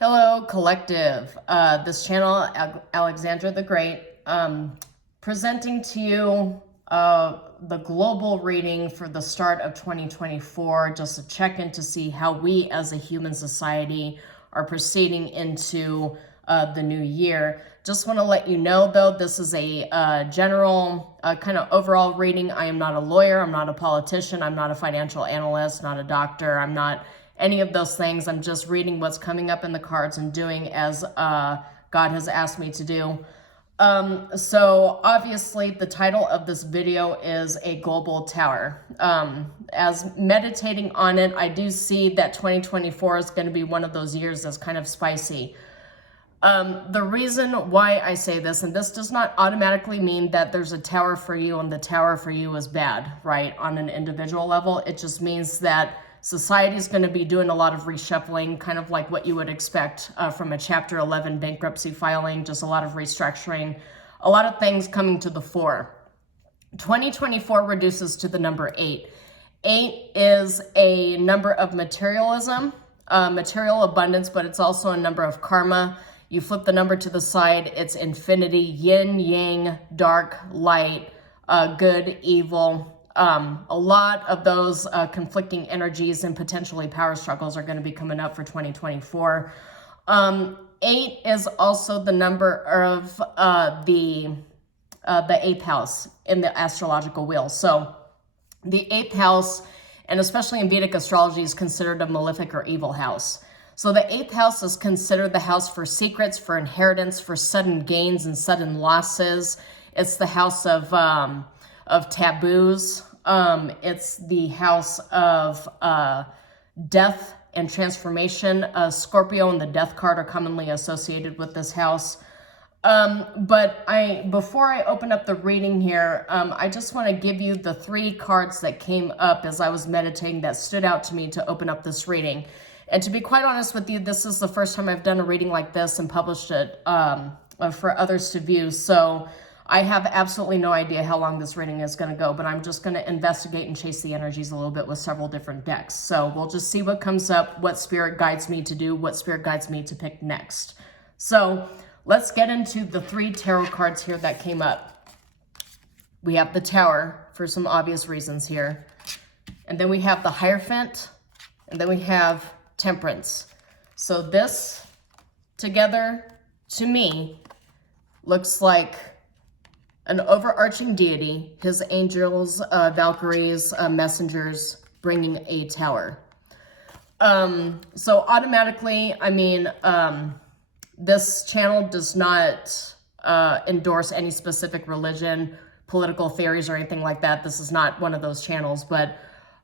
Hello, collective. This channel, Alexandra the Great, presenting to you the global reading for the start of 2024, just a check-in to see how we as a human society are proceeding into the new year. Just want to let you know, though, this is a general kind of overall reading. I am not a lawyer. I'm not a politician. I'm not a financial analyst, not a doctor. I'm not any of those things. I'm just reading what's coming up in the cards and doing as God has asked me to do. So obviously the title of this video is A Global Tower. As meditating on it, I do see that 2024 is going to be one of those years that's kind of spicy. The reason why I say this, and this does not automatically mean that there's a tower for you and the tower for you is bad, right? On an individual level, it just means that society is going to be doing a lot of reshuffling, kind of like what you would expect from a Chapter 11 bankruptcy filing, just a lot of restructuring, a lot of things coming to the fore. 2024 reduces to the number 8. 8 is a number of materialism, material abundance, but it's also a number of karma. You flip the number to the side, it's infinity, yin, yang, dark, light, good, evil. A lot of those conflicting energies and potentially power struggles are going to be coming up for 2024. 8 is also the number of the 8th house in the astrological wheel. So the 8th house, and especially in Vedic astrology, is considered a malefic or evil house. So the 8th house is considered the house for secrets, for inheritance, for sudden gains and sudden losses. It's the house of taboos. It's the house of death and transformation. Scorpio and the death card are commonly associated with this house. But before I open up the reading here, I just want to give you the 3 cards that came up as I was meditating that stood out to me to open up this reading. And to be quite honest with you, this is the first time I've done a reading like this and published it for others to view. So I have absolutely no idea how long this reading is going to go, but I'm just going to investigate and chase the energies a little bit with several different decks. So we'll just see what comes up, what spirit guides me to do, what spirit guides me to pick next. So let's get into the 3 tarot cards here that came up. We have the Tower for some obvious reasons here. And then we have the Hierophant. And then we have Temperance. So this together, to me, looks like an overarching deity, his angels, Valkyries, messengers, bringing a tower. So automatically, I mean, this channel does not endorse any specific religion, political theories, or anything like that. This is not one of those channels, but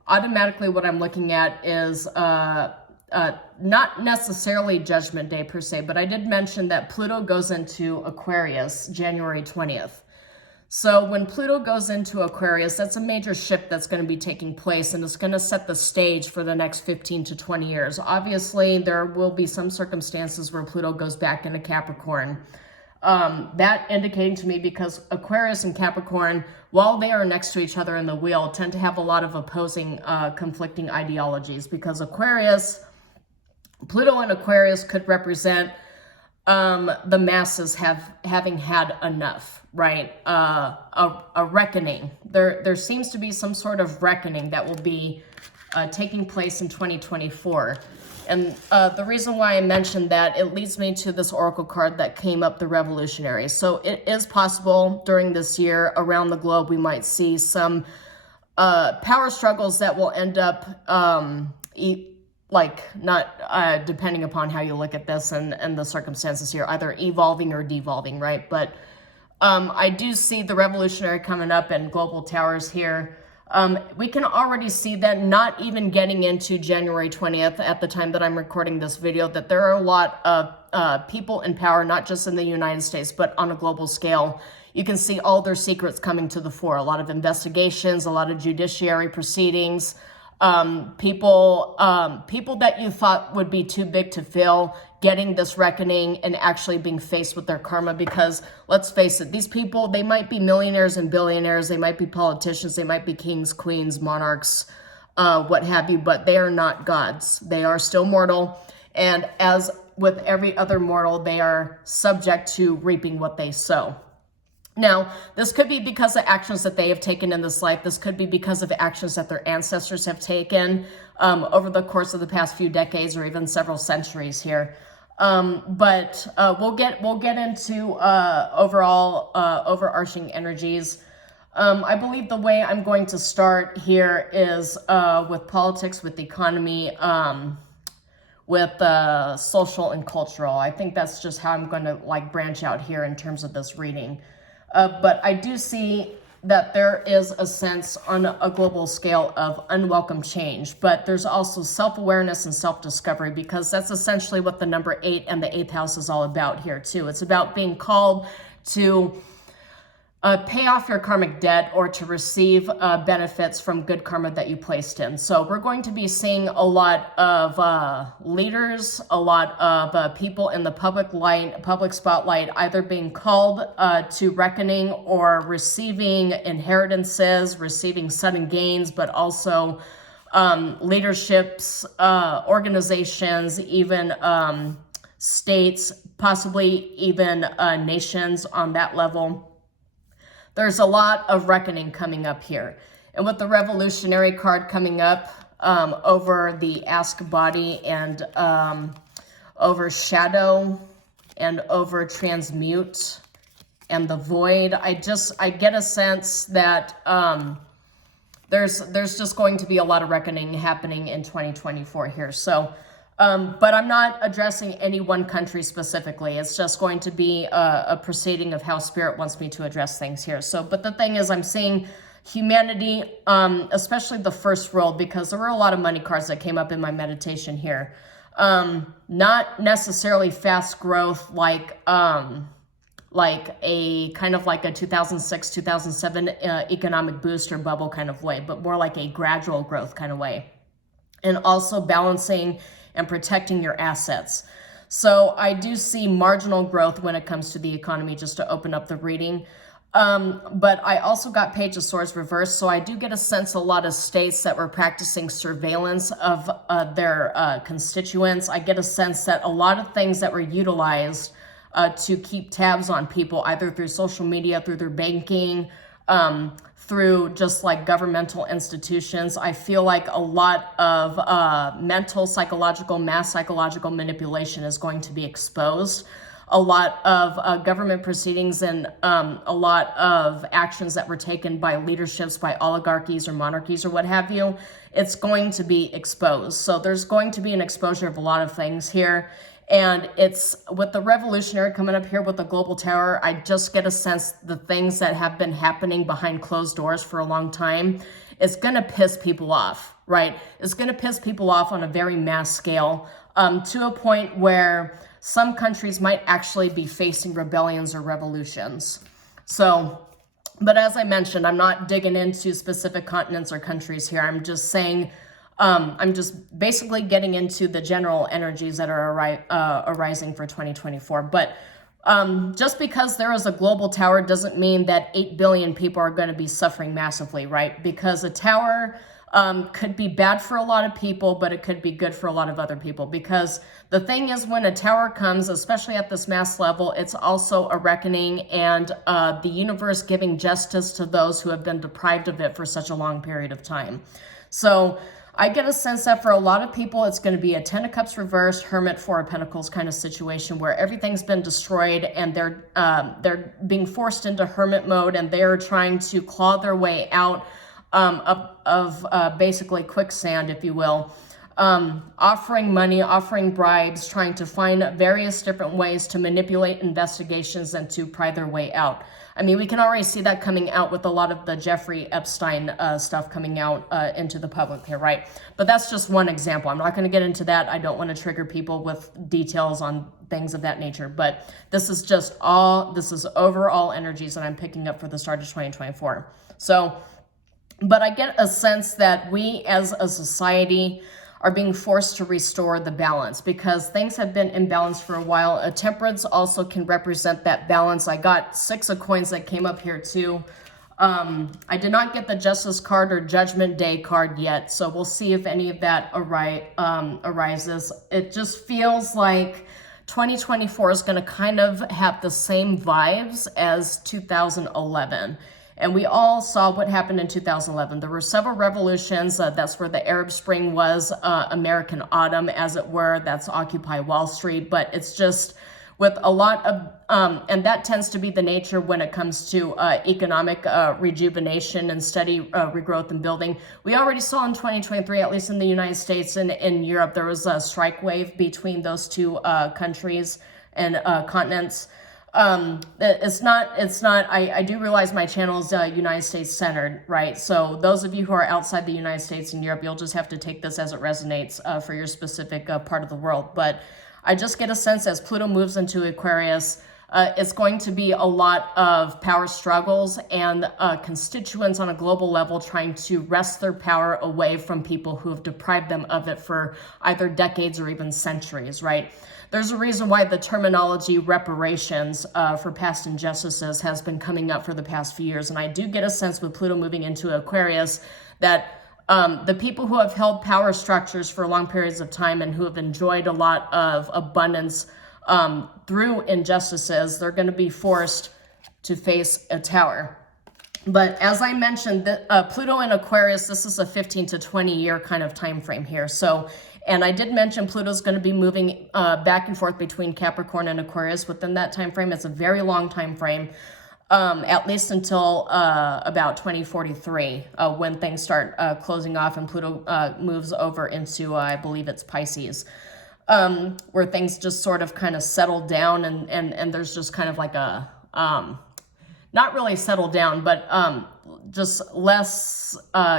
automatically what I'm looking at is not necessarily Judgment Day per se, but I did mention that Pluto goes into Aquarius January 20th. So when Pluto goes into Aquarius, that's a major shift that's going to be taking place, and it's going to set the stage for the next 15 to 20 years. Obviously, there will be some circumstances where Pluto goes back into Capricorn. That indicating to me, because Aquarius and Capricorn, while they are next to each other in the wheel, tend to have a lot of opposing, conflicting ideologies, because Pluto and Aquarius could represent the masses having had enough, right? A reckoning. There seems to be some sort of reckoning that will be taking place in 2024. And the reason why I mentioned that, it leads me to this oracle card that came up, the Revolutionary. So it is possible during this year around the globe we might see some power struggles that will end up not depending upon how you look at this and the circumstances here, either evolving or devolving, right? But I do see the Revolutionary coming up and global towers here. We can already see that, not even getting into January 20th at the time that I'm recording this video, that there are a lot of people in power, not just in the United States, but on a global scale. You can see all their secrets coming to the fore, a lot of investigations, a lot of judiciary proceedings, people that you thought would be too big to fail, getting this reckoning and actually being faced with their karma. Because let's face it, these people, they might be millionaires and billionaires, they might be politicians, they might be kings, queens, monarchs, what have you, but they are not gods. They are still mortal. And as with every other mortal, they are subject to reaping what they sow. Now, this could be because of actions that they have taken in this life. This could be because of actions that their ancestors have taken over the course of the past few decades or even several centuries here. But we'll get into overall overarching energies. I believe the way I'm going to start here is with politics, with the economy, with social and cultural. I think that's just how I'm going to like branch out here in terms of this reading. But I do see that there is a sense on a global scale of unwelcome change, but there's also self-awareness and self-discovery, because that's essentially what the number 8 and the 8th house is all about here too. It's about being called to pay off your karmic debt or to receive benefits from good karma that you placed in. So we're going to be seeing a lot of leaders, a lot of people in the public spotlight, either being called to reckoning or receiving inheritances, receiving sudden gains, but also leaderships, organizations, even states, possibly even nations on that level. There's a lot of reckoning coming up here. And with the revolutionary card coming up over the ask body and over shadow and over transmute and the void, I get a sense that there's just going to be a lot of reckoning happening in 2024 here. So but I'm not addressing any one country specifically. It's just going to be a proceeding of how Spirit wants me to address things here. So, but the thing is, I'm seeing humanity, especially the first world, because there were a lot of money cards that came up in my meditation here. Not necessarily fast growth like a kind of like a 2006, 2007 economic boost or bubble kind of way, but more like a gradual growth kind of way. And also balancing and protecting your assets. So I do see marginal growth when it comes to the economy, just to open up the reading. But I also got Page of Swords reversed, so I do get a sense a lot of states that were practicing surveillance of their constituents. I get a sense that a lot of things that were utilized to keep tabs on people, either through social media, through their banking, through just like governmental institutions. I feel like a lot of mental, psychological, mass psychological manipulation is going to be exposed. A lot of government proceedings and a lot of actions that were taken by leaderships, by oligarchies or monarchies or what have you, it's going to be exposed. So there's going to be an exposure of a lot of things here. And it's with the revolutionary coming up here with the global tower, I just get a sense the things that have been happening behind closed doors for a long time, it's going to piss people off, right? It's going to piss people off on a very mass scale to a point where some countries might actually be facing rebellions or revolutions. So, but as I mentioned, I'm not digging into specific continents or countries here. I'm just saying, I'm just basically getting into the general energies that are arising for 2024. But just because there is a global tower doesn't mean that 8 billion people are going to be suffering massively, right? Because a tower could be bad for a lot of people, but it could be good for a lot of other people. Because the thing is, when a tower comes, especially at this mass level, it's also a reckoning and the universe giving justice to those who have been deprived of it for such a long period of time. So I get a sense that for a lot of people, it's going to be a 10 of Cups reversed, Hermit, 4 of Pentacles kind of situation where everything's been destroyed and they're being forced into hermit mode and they're trying to claw their way out of basically quicksand, if you will. Offering money, offering bribes, trying to find various different ways to manipulate investigations and to pry their way out. I mean, we can already see that coming out with a lot of the Jeffrey Epstein stuff coming out into the public here, right? But that's just one example. I'm not going to get into that. I don't want to trigger people with details on things of that nature. But this is overall energies that I'm picking up for the start of 2024. So, but I get a sense that we as a society are being forced to restore the balance because things have been imbalanced for a while. A temperance also can represent that balance. I got 6 of coins that came up here too. I did not get the Justice card or Judgment Day card yet, so we'll see if any of that arises. It just feels like 2024 is going to kind of have the same vibes as 2011. And we all saw what happened in 2011. There were several revolutions. That's where the Arab Spring was, American Autumn, as it were. That's Occupy Wall Street. But it's just with a lot of, and that tends to be the nature when it comes to economic rejuvenation and steady regrowth and building. We already saw in 2023, at least in the United States and in Europe, there was a strike wave between those two countries and continents. I do realize my channel is United States centered, right? So those of you who are outside the United States and Europe, you'll just have to take this as it resonates for your specific part of the world. But I just get a sense as Pluto moves into Aquarius, it's going to be a lot of power struggles and constituents on a global level trying to wrest their power away from people who have deprived them of it for either decades or even centuries, right? There's a reason why the terminology reparations for past injustices has been coming up for the past few years. And I do get a sense with Pluto moving into Aquarius that the people who have held power structures for long periods of time and who have enjoyed a lot of abundance through injustices, they're going to be forced to face a tower. But as I mentioned, Pluto in Aquarius, this is a 15 to 20 year kind of time frame here. So, and I did mention Pluto's going to be moving back and forth between Capricorn and Aquarius within that time frame. It's a very long time frame, at least until about 2043, when things start closing off and Pluto moves over into, I believe it's Pisces, where things just sort of kind of settle down and there's just kind of like a, not really settle down, but just less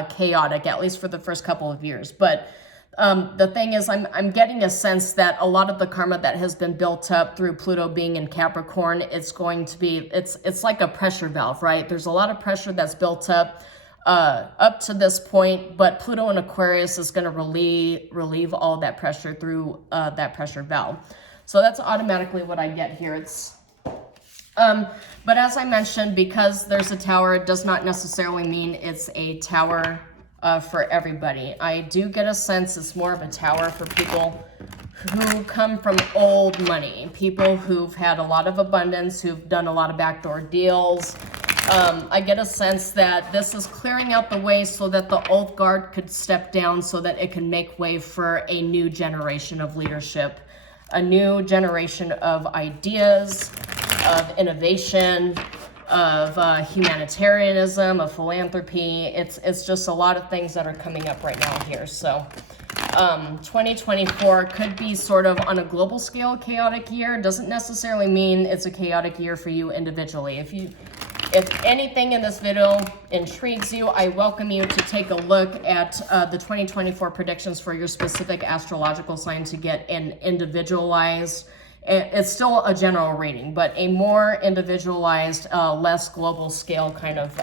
chaotic, at least for the first couple of years. But the thing is, I'm getting a sense that a lot of the karma that has been built up through Pluto being in Capricorn, it's going to be, it's like a pressure valve, right? There's a lot of pressure that's built up to this point, but Pluto in Aquarius is going to relieve all that pressure through that pressure valve. So that's automatically what I get here. But as I mentioned, because there's a tower, it does not necessarily mean it's a tower for everybody. I do get a sense it's more of a tower for people who come from old money, people who've had a lot of abundance, who've done a lot of backdoor deals. I get a sense that this is clearing out the way so that the old guard could step down so that it can make way for a new generation of leadership, a new generation of ideas, of innovation, of humanitarianism, of philanthropy. It's just a lot of things that are coming up right now here. So 2024 could be sort of on a global scale a chaotic year. Doesn't necessarily mean it's a chaotic year for you individually. If anything in this video intrigues you, I welcome you to take a look at the 2024 predictions for your specific astrological sign to get an individualized, it's still a general reading, but a more individualized, less global scale kind of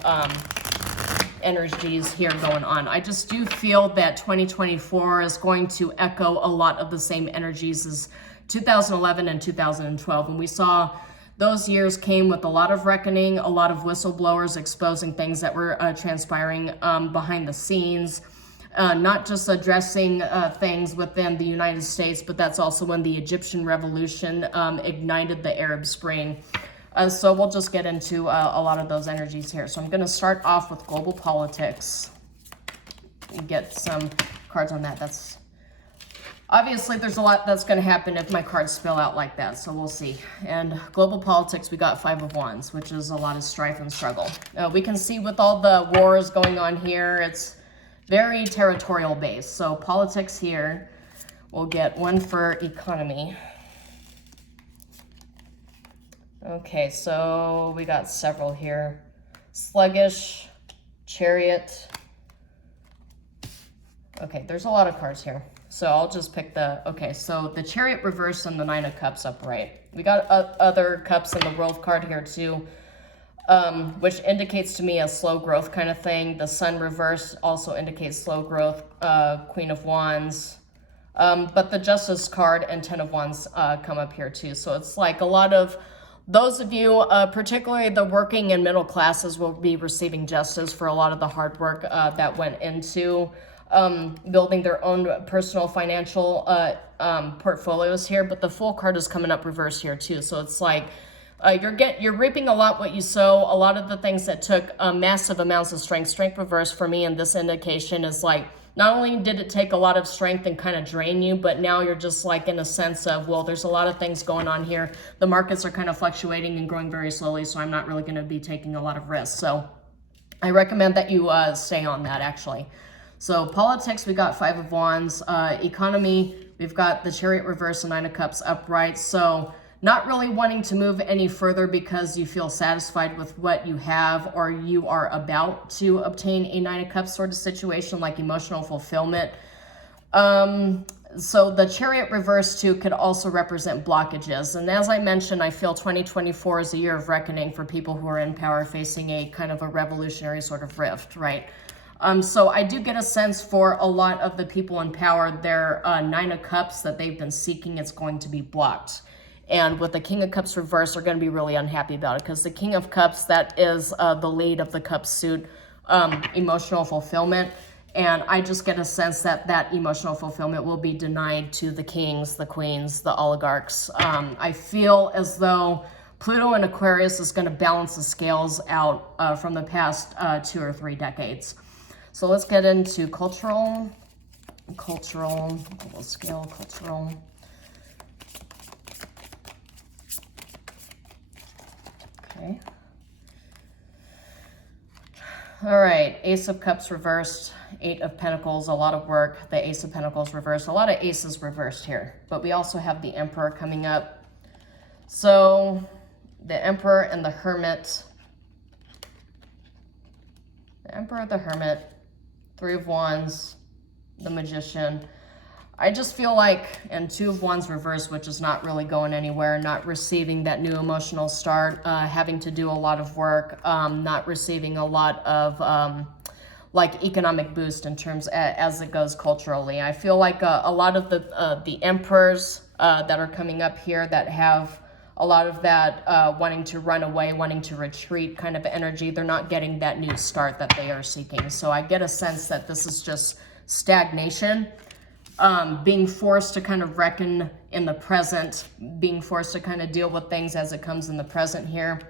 energies here going on. I just do feel that 2024 is going to echo a lot of the same energies as 2011 and 2012. And we saw those years came with a lot of reckoning, a lot of whistleblowers exposing things that were transpiring behind the scenes. Not just addressing things within the United States, but that's also when the Egyptian Revolution ignited the Arab Spring. So we'll just get into a lot of those energies here. So I'm going to start off with global politics and get some cards on that. That's obviously there's a lot that's going to happen if my cards spill out like that. So we'll see. And global politics, we got 5 of Wands, which is a lot of strife and struggle. We can see with all the wars going on here, it's very territorial based. So politics here, we'll get 1 for economy. Okay, so we got several here. Sluggish, Chariot. Okay, there's a lot of cards here. So I'll just pick okay, so the Chariot reversed and the 9 of Cups upright. We got other cups in the World card here too. Which indicates to me a slow growth kind of thing. The Sun reversed also indicates slow growth, Queen of Wands. But the Justice card and 10 of Wands come up here too. So it's like a lot of those of you, particularly the working and middle classes, will be receiving justice for a lot of the hard work that went into building their own personal financial portfolios here. But the Fool card is coming up reverse here too. So it's like you're reaping a lot what you sow. A lot of the things that took massive amounts of strength reverse for me in this indication is like, not only did it take a lot of strength and kind of drain you, but now you're just like in a sense of, well, there's a lot of things going on here. The markets are kind of fluctuating and growing very slowly, so I'm not really going to be taking a lot of risks. So I recommend that you stay on that, actually. So politics, we got 5 of Wands. Economy, we've got the Chariot reverse and 9 of Cups upright. So not really wanting to move any further because you feel satisfied with what you have, or you are about to obtain a 9 of Cups sort of situation, like emotional fulfillment. So the Chariot reverse too could also represent blockages. And as I mentioned, I feel 2024 is a year of reckoning for people who are in power, facing a kind of a revolutionary sort of rift, right? So I do get a sense for a lot of the people in power, their 9 of Cups that they've been seeking, it's going to be blocked. And with the King of Cups reverse, they're going to be really unhappy about it, because the King of Cups, that is the lead of the Cups suit, emotional fulfillment. And I just get a sense that that emotional fulfillment will be denied to the kings, the queens, the oligarchs. I feel as though Pluto in Aquarius is going to balance the scales out from the past 2 or 3 decades. So let's get into cultural, global scale, cultural. Okay. All right, Ace of Cups reversed, 8 of Pentacles, a lot of work. The Ace of Pentacles reversed, a lot of aces reversed here. But we also have the Emperor coming up. So the Emperor and the Hermit. The Emperor, the Hermit, 3 of Wands, the Magician. I just feel like, and 2 of Wands reversed, which is not really going anywhere, not receiving that new emotional start, having to do a lot of work, not receiving a lot of like economic boost in terms as it goes culturally. I feel like a lot of the emperors that are coming up here that have a lot of that wanting to run away, wanting to retreat kind of energy, they're not getting that new start that they are seeking. So I get a sense that this is just stagnation. Being forced to kind of reckon in the present, being forced to kind of deal with things as it comes in the present here.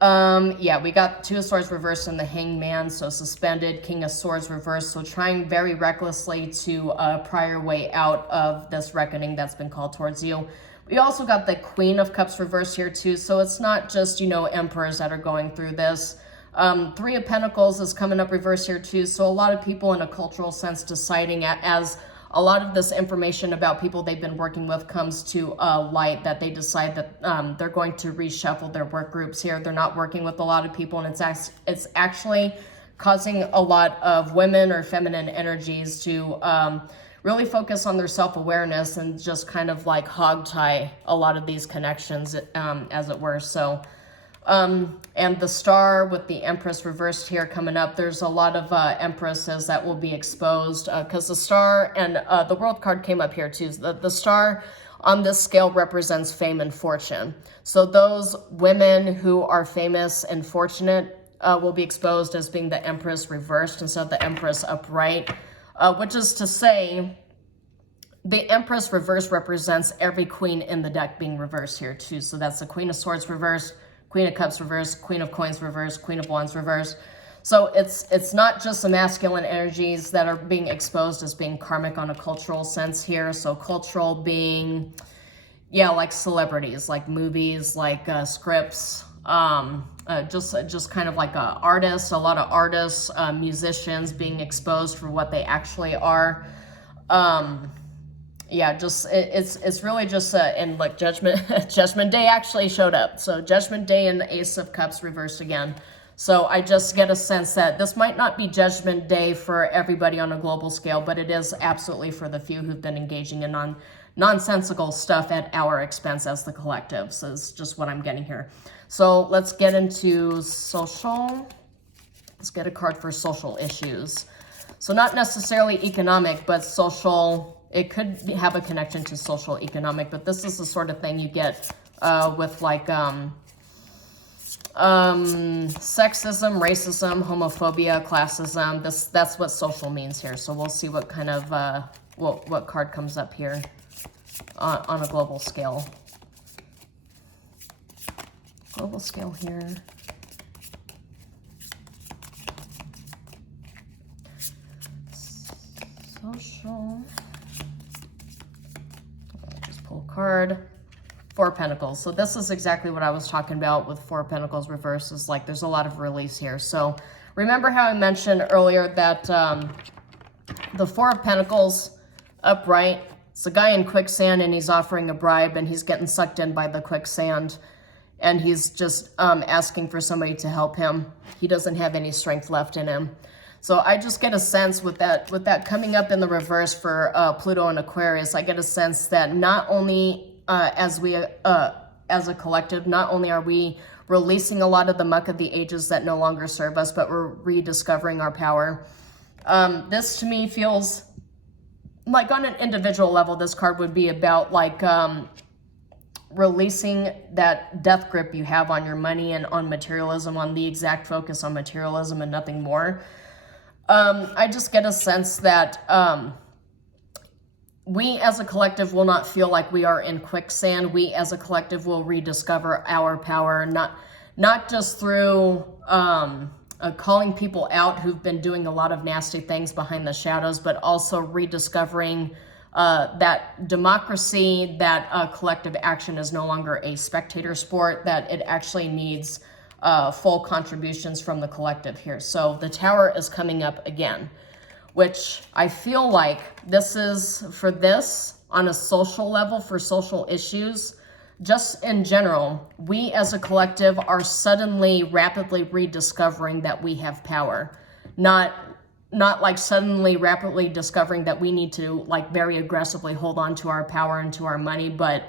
Yeah, we got 2 of Swords reversed and the Hangman, so suspended, King of Swords reversed, so trying very recklessly to pry your way out of this reckoning that's been called towards you. We also got the Queen of Cups reversed here too, so it's not just, you know, emperors that are going through this. 3 of Pentacles is coming up reverse here too. So a lot of people in a cultural sense deciding as a lot of this information about people they've been working with comes to light, that they decide that they're going to reshuffle their work groups here. They're not working with a lot of people, and it's actually causing a lot of women or feminine energies to really focus on their self-awareness and just kind of like hog tie a lot of these connections, as it were. So and the Star with the Empress reversed here coming up, there's a lot of Empresses that will be exposed, because the Star and the World card came up here too. The Star on this scale represents fame and fortune. So those women who are famous and fortunate will be exposed as being the Empress reversed instead of the Empress upright, which is to say the Empress reverse represents every queen in the deck being reversed here too. So that's the Queen of Swords reversed, Queen of Cups reversed, Queen of Coins reversed, Queen of Wands reversed. So it's not just the masculine energies that are being exposed as being karmic on a cultural sense here. So cultural being, yeah, like celebrities, like movies, like scripts, just kind of like artists, a lot of artists, musicians being exposed for what they actually are. Yeah, just it's really just and look, Judgment Day actually showed up. So Judgment Day and the Ace of Cups reversed again. So I just get a sense that this might not be Judgment Day for everybody on a global scale, but it is absolutely for the few who've been engaging in nonsensical stuff at our expense as the collective. So it's just what I'm getting here. So let's get into social. Let's get a card for social issues. So not necessarily economic, but social. It could have a connection to social economic, but this is the sort of thing you get with like Sexism, racism, homophobia, classism. That's what social means here. So we'll see what kind of what card comes up here on a global scale. Global scale here. Social. Just pull a card. Four of Pentacles. So this is exactly what I was talking about with Four of Pentacles reverse, is like there's a lot of release here. So remember how I mentioned earlier that the Four of Pentacles upright, it's a guy in quicksand and he's offering a bribe and he's getting sucked in by the quicksand and he's just asking for somebody to help him. He doesn't have any strength left in him. So I just get a sense with that coming up in the reverse for Pluto and Aquarius, I get a sense that not only as a collective, not only are we releasing a lot of the muck of the ages that no longer serve us, but we're rediscovering our power. This to me feels like on an individual level, this card would be about like releasing that death grip you have on your money and on materialism, on the exact focus on materialism and nothing more. I just get a sense that we as a collective will not feel like we are in quicksand. We as a collective will rediscover our power, not just through calling people out who've been doing a lot of nasty things behind the shadows, but also rediscovering that democracy, that collective action is no longer a spectator sport, that it actually needs full contributions from the collective here. So the Tower is coming up again, which I feel like this is for this on a social level, for social issues, just in general, we as a collective are suddenly rapidly rediscovering that we have power. Not like suddenly rapidly discovering that we need to like very aggressively hold on to our power and to our money, but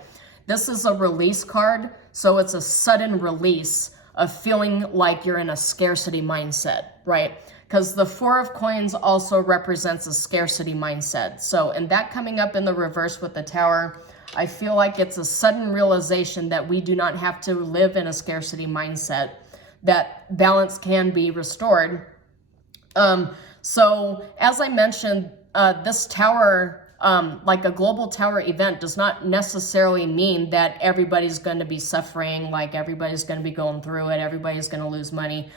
this is a release card. So it's a sudden release of feeling like you're in a scarcity mindset, right? Because the Four of Coins also represents a scarcity mindset. So, and that coming up in the reverse with the Tower, I feel like it's a sudden realization that we do not have to live in a scarcity mindset, that balance can be restored. So as I mentioned, this Tower, like a global Tower event does not necessarily mean that everybody's going to be suffering, like everybody's going to be going through it, everybody's going to lose money.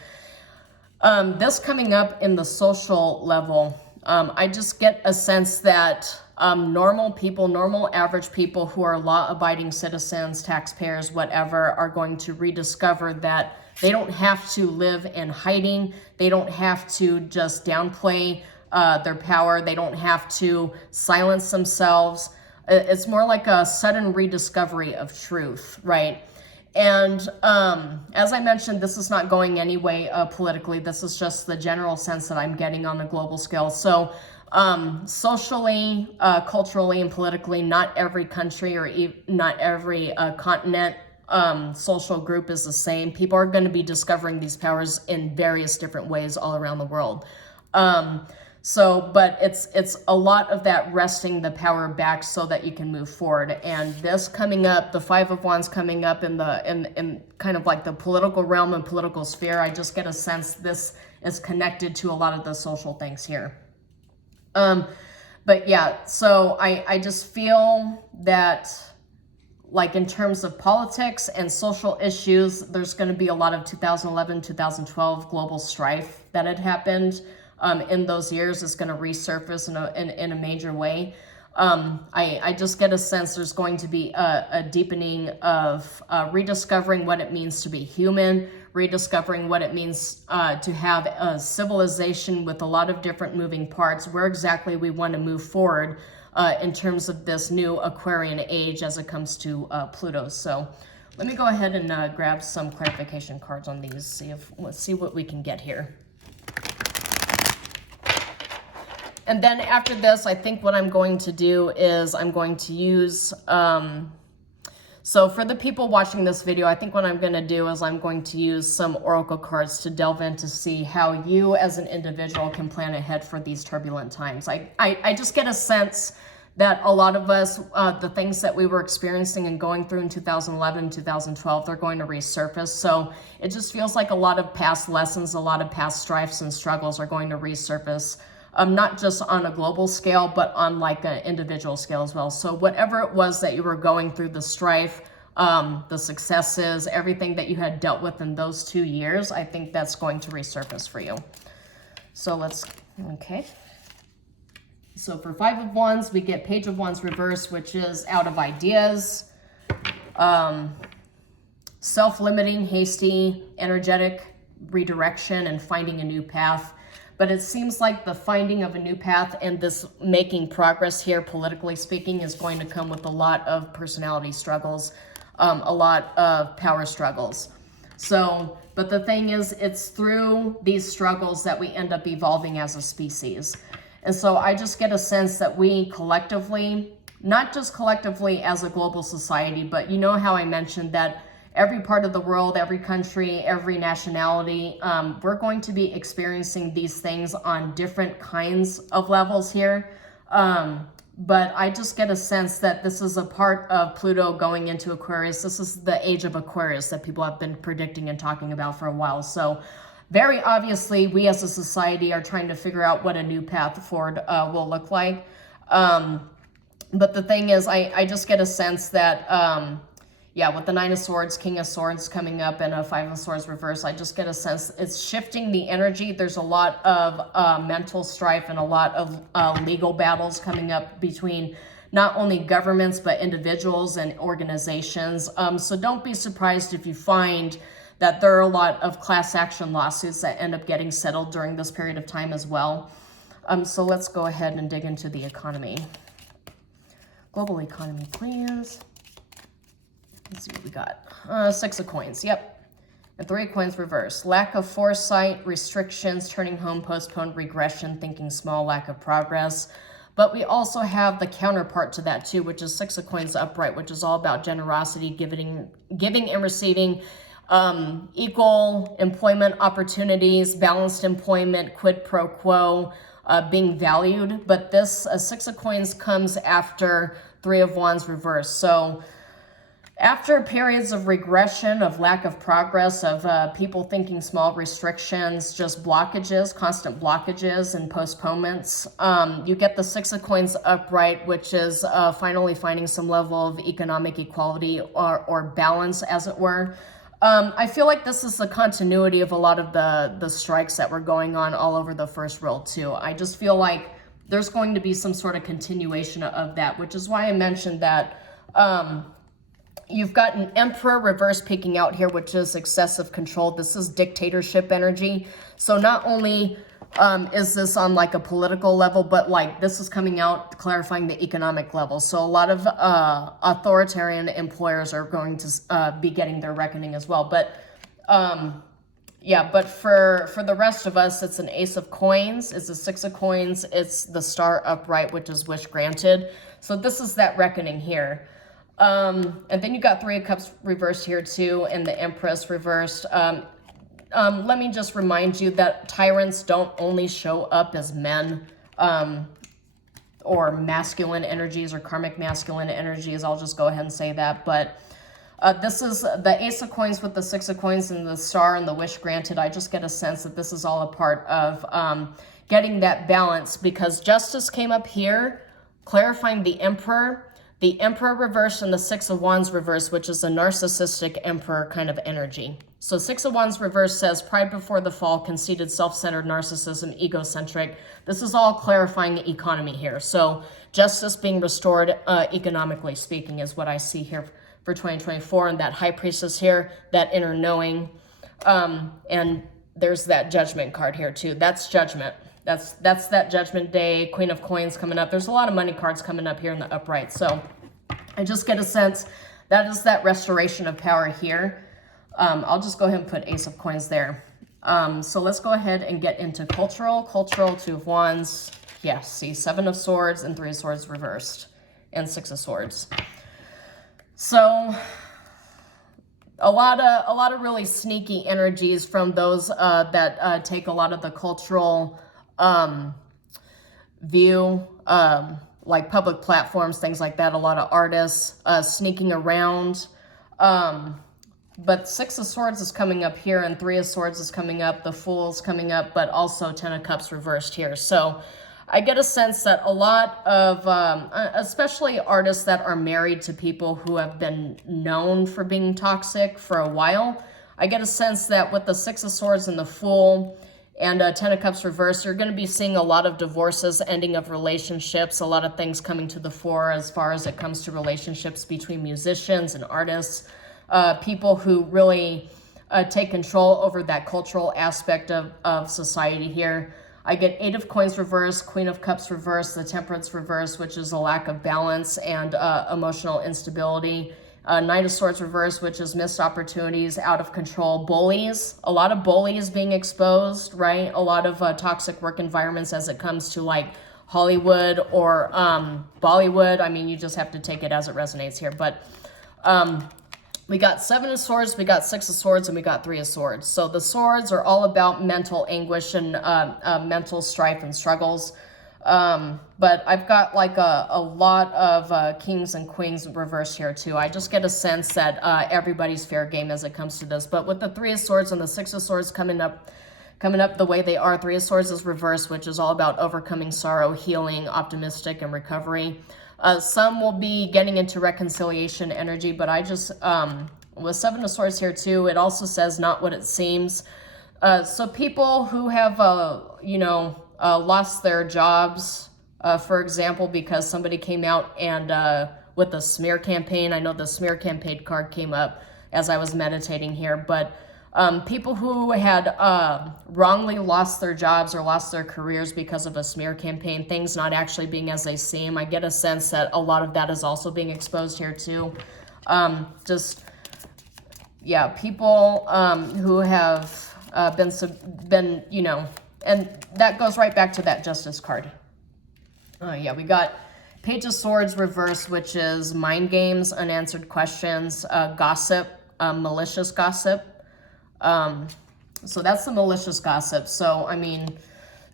This coming up in the social level, I just get a sense that normal people, normal average people who are law-abiding citizens, taxpayers, whatever, are going to rediscover that they don't have to live in hiding. They don't have to just downplay their power. They don't have to silence themselves. It's more like a sudden rediscovery of truth, right? And as I mentioned, this is not going any way politically. This is just the general sense that I'm getting on a global scale. So socially, culturally, and politically, not every country or not every continent social group is the same. People are going to be discovering these powers in various different ways all around the world. But it's a lot of that wresting the power back so that you can move forward. And this coming up, the Five of Wands coming up in kind of like the political realm and political sphere, I just get a sense this is connected to a lot of the social things here. But yeah, so I just feel that like in terms of politics and social issues, there's going to be a lot of 2011, 2012 global strife that had happened. In those years is going to resurface in a major way. I just get a sense there's going to be a deepening of rediscovering what it means to be human, rediscovering what it means to have a civilization with a lot of different moving parts, where exactly we want to move forward in terms of this new Aquarian age as it comes to Pluto. So let me go ahead and grab some clarification cards on these, let's see what we can get here. And then after this, I think what I'm going to do is I'm going to use, so for the people watching this video, I think what I'm going to do is I'm going to use some oracle cards to delve in to see how you as an individual can plan ahead for these turbulent times. I just get a sense that a lot of us, the things that we were experiencing and going through in 2011, 2012, they're going to resurface. So it just feels like a lot of past lessons, a lot of past strifes and struggles are going to resurface, not just on a global scale, but on like an individual scale as well. So whatever it was that you were going through, the strife, the successes, everything that you had dealt with in those 2 years, I think that's going to resurface for you. So let's, okay. So for 5 of Wands, we get Page of Wands reversed, which is out of ideas, self-limiting, hasty, energetic redirection, and finding a new path. But it seems like the finding of a new path and this making progress here, politically speaking, is going to come with a lot of personality struggles, a lot of power struggles. So, but the thing is, it's through these struggles that we end up evolving as a species. And so I just get a sense that we collectively, not just collectively as a global society, but you know how I mentioned that every part of the world, every country, every nationality, we're going to be experiencing these things on different kinds of levels here. But I just get a sense that this is a part of Pluto going into Aquarius. This is the age of Aquarius that people have been predicting and talking about for a while. So very obviously, we as a society are trying to figure out what a new path forward will look like. But the thing is, I just get a sense that, yeah, with the 9 of Swords, King of Swords coming up, and a 5 of Swords reverse, I just get a sense it's shifting the energy. There's a lot of mental strife and a lot of legal battles coming up between not only governments, but individuals and organizations. So don't be surprised if you find that there are a lot of class action lawsuits that end up getting settled during this period of time as well. So let's go ahead and dig into the economy. Global economy, please. Let's see what we got. 6 of Coins, yep. And 3 of Coins reverse. Lack of foresight, restrictions, turning home, postponed, regression, thinking small, lack of progress. But we also have the counterpart to that too, which is 6 of Coins upright, which is all about generosity, giving and receiving, equal employment opportunities, balanced employment, quid pro quo, being valued. But this 6 of Coins comes after 3 of Wands reverse. So after periods of regression, of lack of progress, of people thinking small, restrictions, just blockages, constant blockages and postponements, you get the 6 of Coins upright, which is finally finding some level of economic equality or balance, as it were. I feel like this is the continuity of a lot of the strikes that were going on all over the first world too. I just feel like there's going to be some sort of continuation of that, which is why I mentioned that you've got an Emperor reverse peeking out here, which is excessive control. This is dictatorship energy. So not only is this on like a political level, but like this is coming out clarifying the economic level. So a lot of authoritarian employers are going to be getting their reckoning as well. But yeah, but for the rest of us, it's an Ace of Coins, it's a 6 of Coins, it's the Star upright, which is wish granted. So this is that reckoning here. And then you got 3 of Cups reversed here too, and the Empress reversed. Let me just remind you that tyrants don't only show up as men, or masculine energies or karmic masculine energies. I'll just go ahead and say that. But this is the Ace of Coins with the 6 of Coins and the Star and the wish granted. I just get a sense that this is all a part of getting that balance, because Justice came up here, clarifying the Emperor reversed, and the 6 of Wands reversed, which is a narcissistic Emperor kind of energy. So 6 of Wands reversed says pride before the fall, conceited, self-centered, narcissism, egocentric. This is all clarifying the economy here. So justice being restored, economically speaking, is what I see here for 2024. And that High Priestess here, that inner knowing. And there's that Judgment card here too. That's Judgment. That's that Judgment Day, Queen of Coins coming up. There's a lot of money cards coming up here in the upright. So I just get a sense that is that restoration of power here. I'll just go ahead and put Ace of Coins there. So let's go ahead and get into cultural. Cultural, 2 of Wands. Yes, see, 7 of Swords and 3 of Swords reversed. And 6 of Swords. So a lot of really sneaky energies from those that take a lot of the cultural view. like public platforms, things like that. A lot of artists sneaking around. But Six of Swords is coming up here, and Three of Swords is coming up. The Fool's coming up, but also Ten of Cups reversed here. So I get a sense that a lot of, especially artists that are married to people who have been known for being toxic for a while, I get a sense that with the Six of Swords and the Fool and Ten of Cups reversed, you're going to be seeing a lot of divorces, ending of relationships, a lot of things coming to the fore as far as it comes to relationships between musicians and artists. People who really take control over that cultural aspect of society here. I get Eight of Coins reversed, Queen of Cups reversed, the Temperance reversed, which is a lack of balance and emotional instability. Knight of Swords reversed, which is missed opportunities, out of control. Bullies, a lot of bullies being exposed, right? A lot of toxic work environments as it comes to like Hollywood or Bollywood. I mean, you just have to take it as it resonates here. But we got Seven of Swords, we got Six of Swords, and we got Three of Swords. So the swords are all about mental anguish and mental strife and struggles. But I've got like a lot of kings and queens reversed here too. I just get a sense that everybody's fair game as it comes to this. But with the Three of Swords and the Six of Swords coming up the way they are, Three of Swords is reversed, which is all about overcoming sorrow, healing, optimistic, and recovery. Some will be getting into reconciliation energy, but I just, with Seven of Swords here too, it also says not what it seems. So people who have, lost their jobs, for example, because somebody came out and with the smear campaign, I know the smear campaign card came up as I was meditating here, but people who had wrongly lost their jobs or lost their careers because of a smear campaign, things not actually being as they seem, I get a sense that a lot of that is also being exposed here too. People who have been, and that goes right back to that Justice card. We got Page of Swords reversed, which is mind games, unanswered questions, gossip, malicious gossip. So that's the malicious gossip. So, I mean,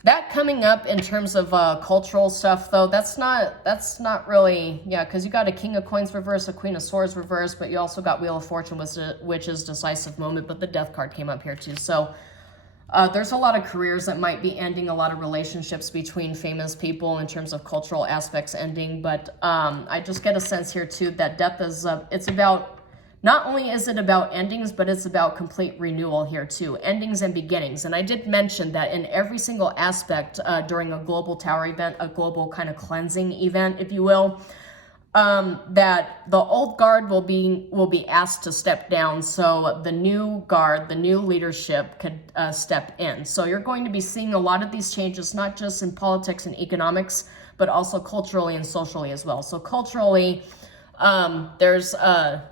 that coming up in terms of cultural stuff, though, that's not really, because you got a King of Coins reverse, a Queen of Swords reverse, but you also got Wheel of Fortune, which is decisive moment, but the Death card came up here too. So there's a lot of careers that might be ending, a lot of relationships between famous people in terms of cultural aspects ending, but I just get a sense here too that death is, it's about, not only is it about endings, but it's about complete renewal here too, endings and beginnings. And I did mention that in every single aspect during a global tower event, a global kind of cleansing event, if you will, that the old guard will be asked to step down, so the new guard, the new leadership could step in. So you're going to be seeing a lot of these changes, not just in politics and economics, but also culturally and socially as well. So culturally, there's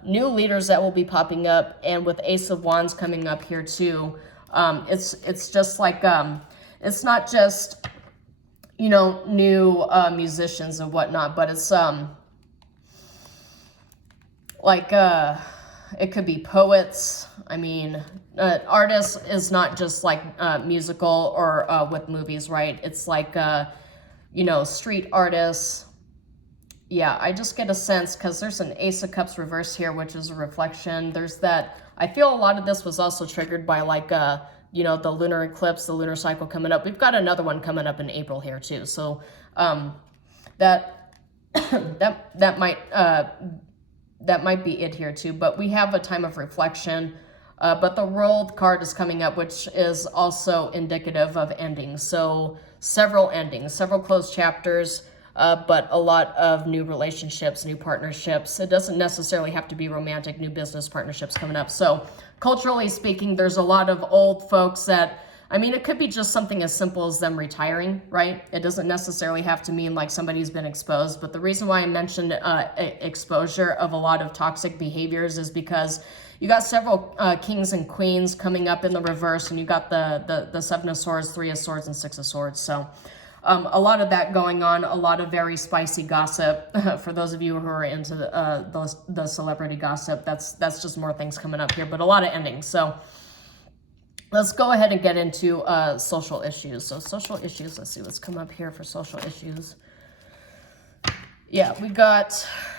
new leaders that will be popping up, and with Ace of Wands coming up here too, it's just like it's not just new musicians and whatnot, but it's it could be poets. I mean, artists is not just like musical or with movies, right? It's like street artists. Yeah, I just get a sense, because there's an Ace of Cups reversed here, which is a reflection. There's that, I feel a lot of this was also triggered by like, the lunar eclipse, the lunar cycle coming up. We've got another one coming up in April here too. So that might be it here too. But we have a time of reflection. But the World card is coming up, which is also indicative of endings. So several endings, several closed chapters, but a lot of new relationships, new partnerships. It doesn't necessarily have to be romantic, new business partnerships coming up. So culturally speaking, there's a lot of old folks that, I mean, it could be just something as simple as them retiring, right? It doesn't necessarily have to mean like somebody's been exposed. But the reason why I mentioned exposure of a lot of toxic behaviors is because you got several kings and queens coming up in the reverse, and you got the Seven of Swords, Three of Swords, and Six of Swords. So a lot of that going on, a lot of very spicy gossip. For those of you who are into the celebrity gossip, that's just more things coming up here, but a lot of endings. So let's go ahead and get into social issues. So social issues, let's see what's come up here for social issues. Yeah, we got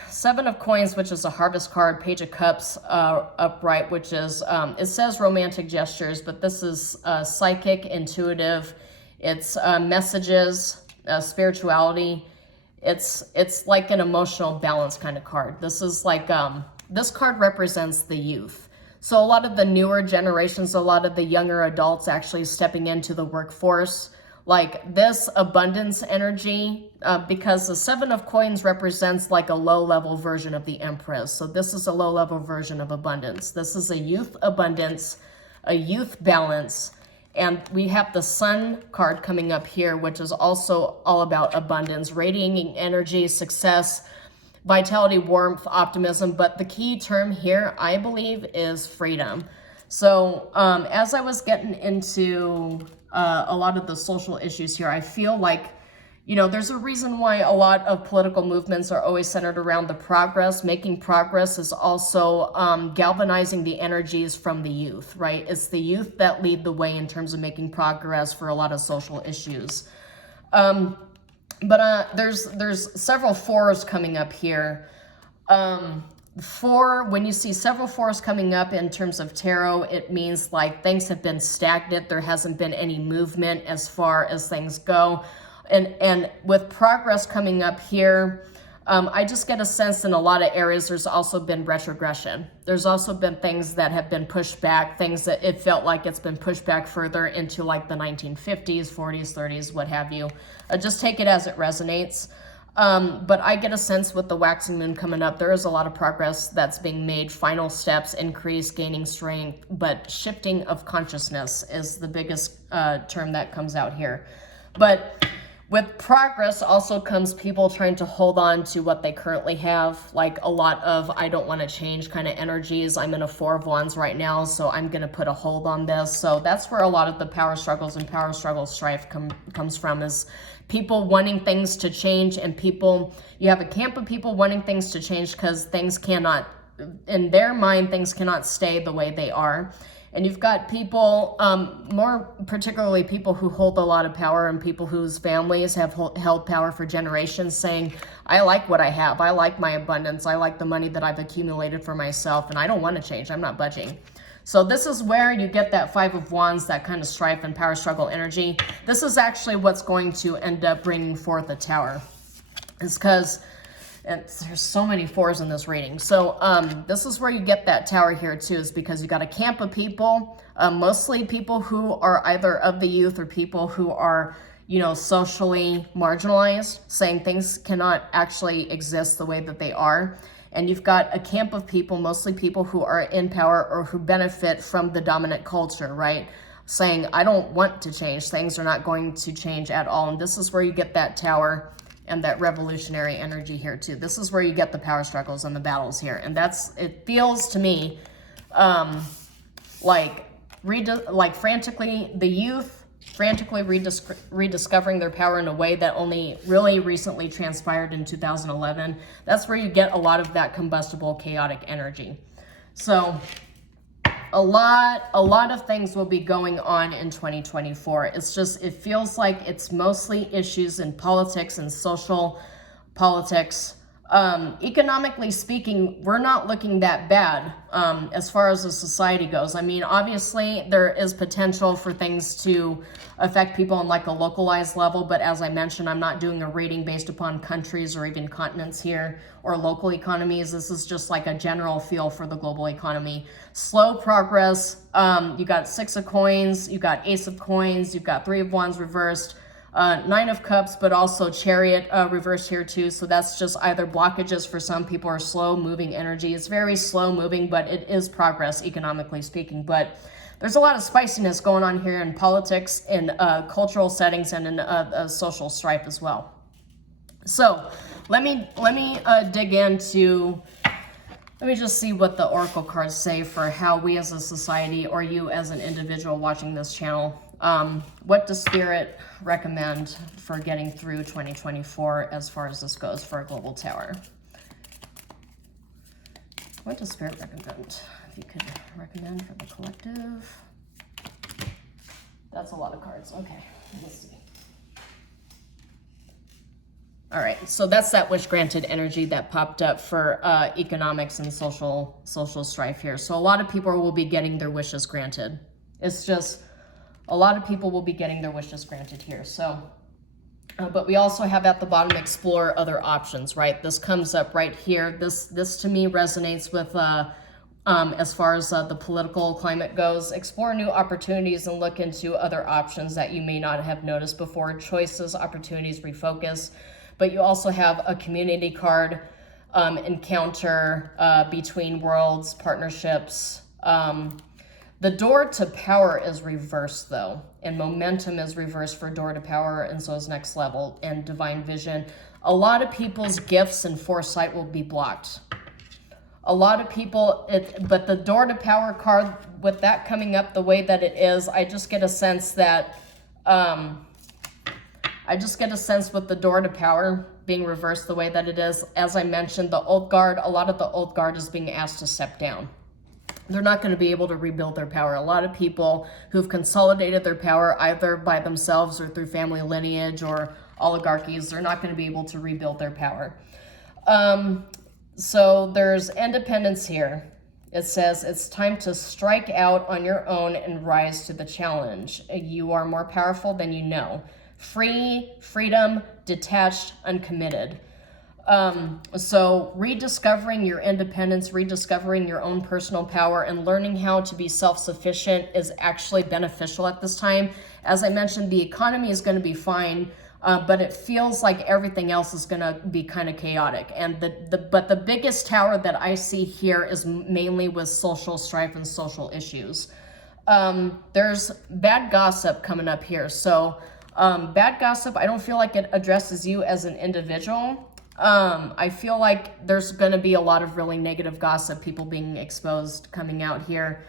Seven of Coins, which is a harvest card, Page of Cups upright, which is, it says romantic gestures, but this is psychic, intuitive. It's messages, spirituality. It's like an emotional balance kind of card. This is like, this card represents the youth. So a lot of the newer generations, a lot of the younger adults actually stepping into the workforce, like this abundance energy, because the Seven of Coins represents like a low-level version of the Empress. So this is a low-level version of abundance. This is a youth abundance, a youth balance. And we have the Sun card coming up here, which is also all about abundance, radiating energy, success, vitality, warmth, optimism. But the key term here, I believe, is freedom. So as I was getting into a lot of the social issues here, I feel like, you know, there's a reason why a lot of political movements are always centered around the progress. Making progress is also galvanizing the energies from the youth, right? It's the youth that lead the way in terms of making progress for a lot of social issues. But there's several fours coming up here. Four, when you see several fours coming up in terms of tarot, it means like things have been stagnant. There hasn't been any movement as far as things go. And with progress coming up here, I just get a sense in a lot of areas there's also been retrogression. There's also been things that have been pushed back, things that it felt like it's been pushed back further into like the 1950s, 40s, 30s, what have you. Just take it as it resonates. But I get a sense with the waxing moon coming up, there is a lot of progress that's being made, final steps, increase, gaining strength, but shifting of consciousness is the biggest term that comes out here. But with progress also comes people trying to hold on to what they currently have, like a lot of I don't want to change kind of energies. I'm in a Four of Wands right now, so I'm going to put a hold on this. So that's where a lot of the power struggles and power struggle strife comes from, is people wanting things to change, and people, you have a camp of people wanting things to change because things cannot, in their mind, things cannot stay the way they are. And you've got people, more particularly people who hold a lot of power and people whose families have held power for generations, saying, I like what I have. I like my abundance. I like the money that I've accumulated for myself, and I don't want to change. I'm not budging. So this is where you get that Five of Wands, that kind of strife and power struggle energy. This is actually what's going to end up bringing forth a Tower. It's because there's so many fours in this reading. So this is where you get that Tower here too, is because you got a camp of people, mostly people who are either of the youth or people who are, you know, socially marginalized, saying things cannot actually exist the way that they are. And you've got a camp of people, mostly people who are in power or who benefit from the dominant culture, right? Saying, I don't want to change. Things are not going to change at all. And this is where you get that Tower and that revolutionary energy here too. This is where you get the power struggles and the battles here. And it feels to me like frantically, the youth frantically rediscovering their power in a way that only really recently transpired in 2011. That's where you get a lot of that combustible, chaotic energy. So a lot of things will be going on in 2024. It's just, it feels like it's mostly issues in politics and social politics. Economically speaking, we're not looking that bad as far as the society goes. I mean, obviously there is potential for things to affect people on like a localized level, but as I mentioned, I'm not doing a rating based upon countries or even continents here or local economies. This is just like a general feel for the global economy. Slow progress. You got Six of Coins, you got Ace of Coins, you've got Three of Wands reversed, Nine of Cups, but also Chariot reversed here too. So that's just either blockages for some people or slow moving energy. It's very slow moving, but it is progress economically speaking. But there's a lot of spiciness going on here in politics, in cultural settings, and in social strife as well. So let me dig into, let me just see what the oracle cards say for how we as a society, or you as an individual watching this channel, what does Spirit recommend for getting through 2024 as far as this goes for a global Tower? What does Spirit recommend? If you could recommend for the collective. That's a lot of cards. Okay, let's see. All right, so that's that wish granted energy that popped up for economics and social strife here. So a lot of people will be getting their wishes granted. It's just a lot of people will be getting their wishes granted here. So, but we also have at the bottom, explore other options, right? This comes up right here. This to me resonates with as far as the political climate goes. Explore new opportunities and look into other options that you may not have noticed before. Choices, opportunities, refocus. But you also have a community card, encounter between worlds, partnerships. The door to power is reversed though, and momentum is reversed for door to power, and so is next level and divine vision. A lot of people's gifts and foresight will be blocked. A lot of people, but the door to power card, with that coming up the way that it is, I just get a sense that, with the door to power being reversed the way that it is, as I mentioned, the old guard, a lot of the old guard is being asked to step down. They're not going to be able to rebuild their power. A lot of people who've consolidated their power either by themselves or through family lineage or oligarchies, they're not going to be able to rebuild their power. So there's independence here. It says it's time to strike out on your own and rise to the challenge. You are more powerful than you know. Free, freedom, detached, uncommitted. So rediscovering your independence, rediscovering your own personal power, and learning how to be self-sufficient is actually beneficial at this time. As I mentioned, the economy is going to be fine, but it feels like everything else is going to be kind of chaotic. And but the biggest tower that I see here is mainly with social strife and social issues. There's bad gossip coming up here. So bad gossip, I don't feel like it addresses you as an individual. I feel like there's going to be a lot of really negative gossip, people being exposed coming out here.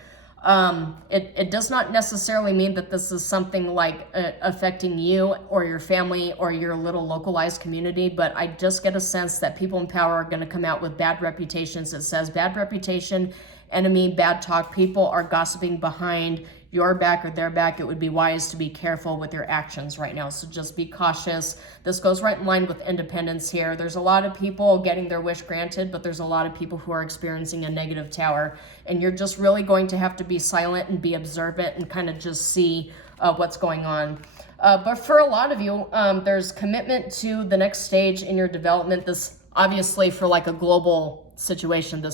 It does not necessarily mean that this is something like affecting you or your family or your little localized community, but I just get a sense that people in power are going to come out with bad reputations. It says bad reputation, enemy, bad talk. People are gossiping behind your back or their back. It would be wise to be careful with your actions right now. So just be cautious. This goes right in line with independence here. There's a lot of people getting their wish granted, but there's a lot of people who are experiencing a negative tower. And you're just really going to have to be silent and be observant and kind of just see what's going on. But for a lot of you, there's commitment to the next stage in your development. This obviously for like a global situation, a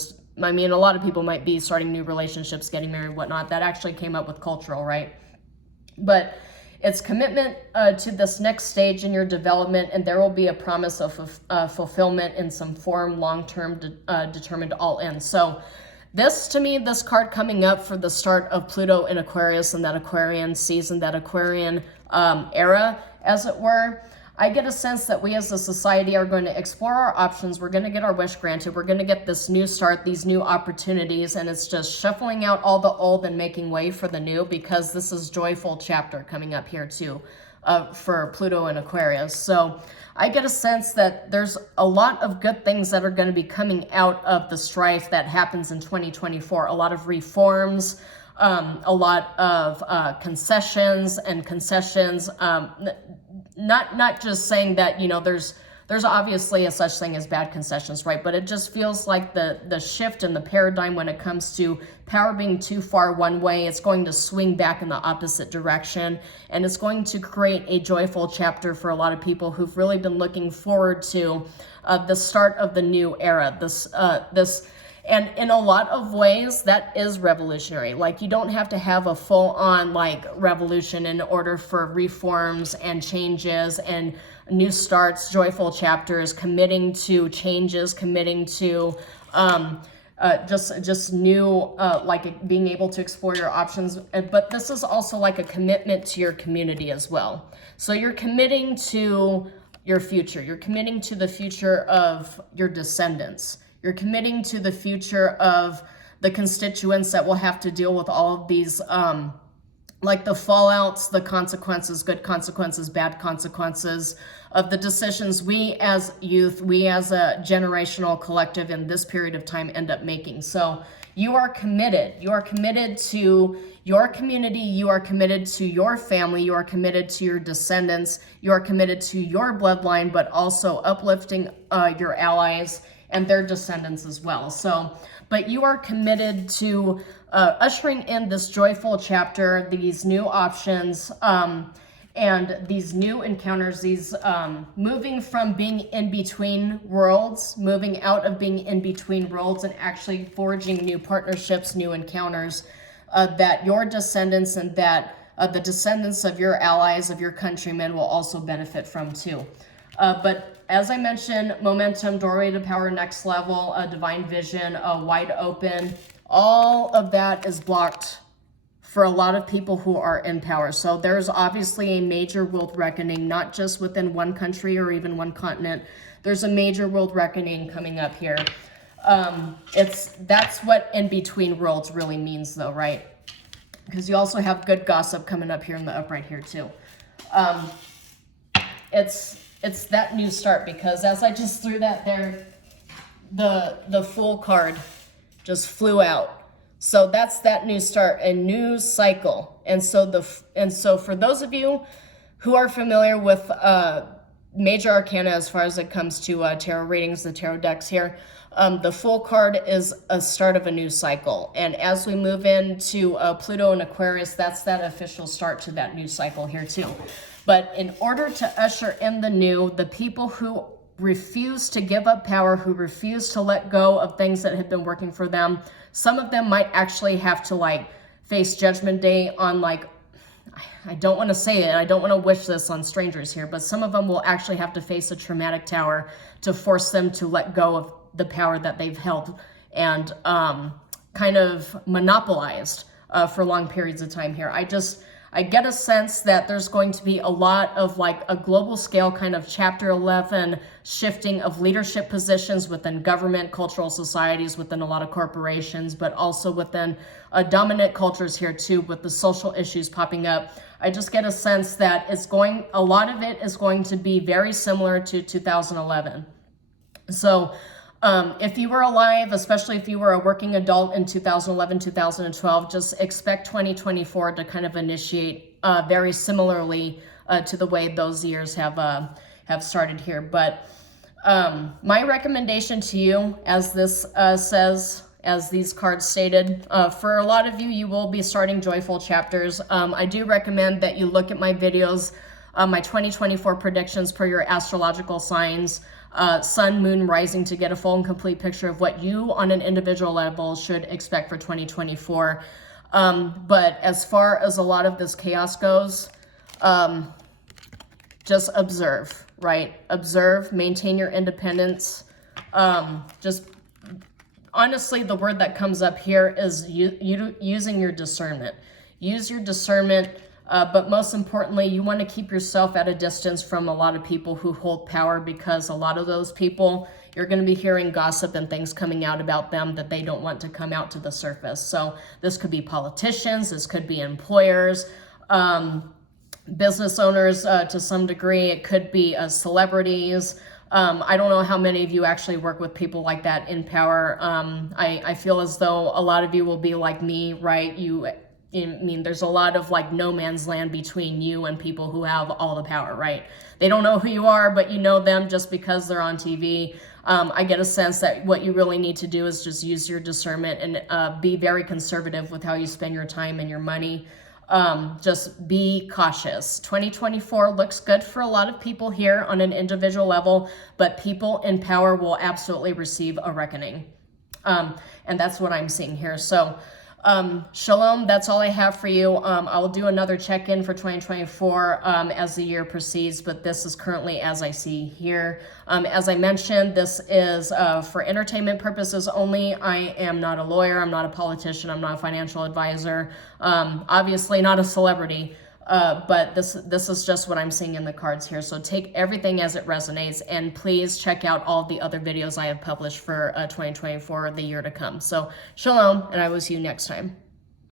lot of people might be starting new relationships, getting married, whatnot. That actually came up with cultural, right? But it's commitment to this next stage in your development, and there will be a promise of fulfillment in some form, long-term, determined all in. So this, to me, this card coming up for the start of Pluto in Aquarius and that Aquarian season, that Aquarian era, as it were, I get a sense that we as a society are going to explore our options. We're going to get our wish granted. We're going to get this new start, these new opportunities, and it's just shuffling out all the old and making way for the new, because this is joyful chapter coming up here too for Pluto and Aquarius. So I get a sense that there's a lot of good things that are going to be coming out of the strife that happens in 2024. A lot of reforms, a lot of concessions, not just saying that, there's obviously a such thing as bad concessions, right? But it just feels like the shift in the paradigm when it comes to power being too far one way, it's going to swing back in the opposite direction. And it's going to create a joyful chapter for a lot of people who've really been looking forward to the start of the new era. And in a lot of ways, that is revolutionary. Like, you don't have to have a full-on, revolution in order for reforms and changes and new starts, joyful chapters, committing to changes, committing to just new, being able to explore your options. But this is also like a commitment to your community as well. So you're committing to your future. You're committing to the future of your descendants. You're committing to the future of the constituents that will have to deal with all of these like the fallouts, the consequences, good consequences, bad consequences of the decisions we as youth, we as a generational collective in this period of time end up making. So you are committed. You are committed to your community. You are committed to your family. You are committed to your descendants. You are committed to your bloodline, but also uplifting your allies and their descendants as well. So, but you are committed to ushering in this joyful chapter, these new options, and these new encounters, these moving from being in between worlds, moving out of being in between worlds, and actually forging new partnerships, new encounters that your descendants and that the descendants of your allies, of your countrymen, will also benefit from too. But as I mentioned, momentum, doorway to power, next level, a divine vision, wide open, all of that is blocked for a lot of people who are in power. So there's obviously a major world reckoning, not just within one country or even one continent. There's a major world reckoning coming up here. That's what in between worlds really means though, right? Because you also have good gossip coming up here in the upright here too. It's that new start, because as I just threw that there, the Fool card just flew out. So that's that new start, a new cycle. And so for those of you who are familiar with major arcana as far as it comes to tarot readings, the tarot decks here, the Fool card is a start of a new cycle. And as we move into Pluto and Aquarius, that's that official start to that new cycle here too. But in order to usher in the new, the people who refuse to give up power, who refuse to let go of things that have been working for them, some of them might actually have to face Judgment Day on I don't want to say it, I don't want to wish this on strangers here, but some of them will actually have to face a traumatic tower to force them to let go of the power that they've held and kind of monopolized for long periods of time here. I get a sense that there's going to be a lot of a global scale kind of chapter 11 shifting of leadership positions within government, cultural societies, within a lot of corporations, but also within dominant cultures here too, with the social issues popping up. I just get a sense that a lot of it is going to be very similar to 2011. So if you were alive, especially if you were a working adult in 2011, 2012, just expect 2024 to kind of initiate very similarly to the way those years have started here. But my recommendation to you, as this says, as these cards stated, for a lot of you, you will be starting joyful chapters. I do recommend that you look at my videos, my 2024 predictions per your astrological signs, sun, moon, rising, to get a full and complete picture of what you on an individual level should expect for 2024. But as far as a lot of this chaos goes, just observe, right? Observe, maintain your independence. Just honestly, the word that comes up here is using your discernment. Use your discernment. But most importantly, you want to keep yourself at a distance from a lot of people who hold power, because a lot of those people, you're going to be hearing gossip and things coming out about them that they don't want to come out to the surface. So this could be politicians, this could be employers, business owners to some degree. It could be celebrities. I don't know how many of you actually work with people like that in power. I feel as though a lot of you will be like me, right? There's a lot of no man's land between you and people who have all the power, right? They don't know who you are, but you know them just because they're on TV. I get a sense that what you really need to do is just use your discernment and be very conservative with how you spend your time and your money. Just be cautious. 2024 looks good for a lot of people here on an individual level, but people in power will absolutely receive a reckoning. And that's what I'm seeing here. So shalom, that's all I have for you. I will do another check-in for 2024 as the year proceeds, but this is currently as I see here. As I mentioned, this is for entertainment purposes only. I am not a lawyer, I'm not a politician, I'm not a financial advisor, obviously not a celebrity, but this is just what I'm seeing in the cards here. So take everything as it resonates, and please check out all the other videos I have published for 2024, the year to come. So shalom, and I will see you next time.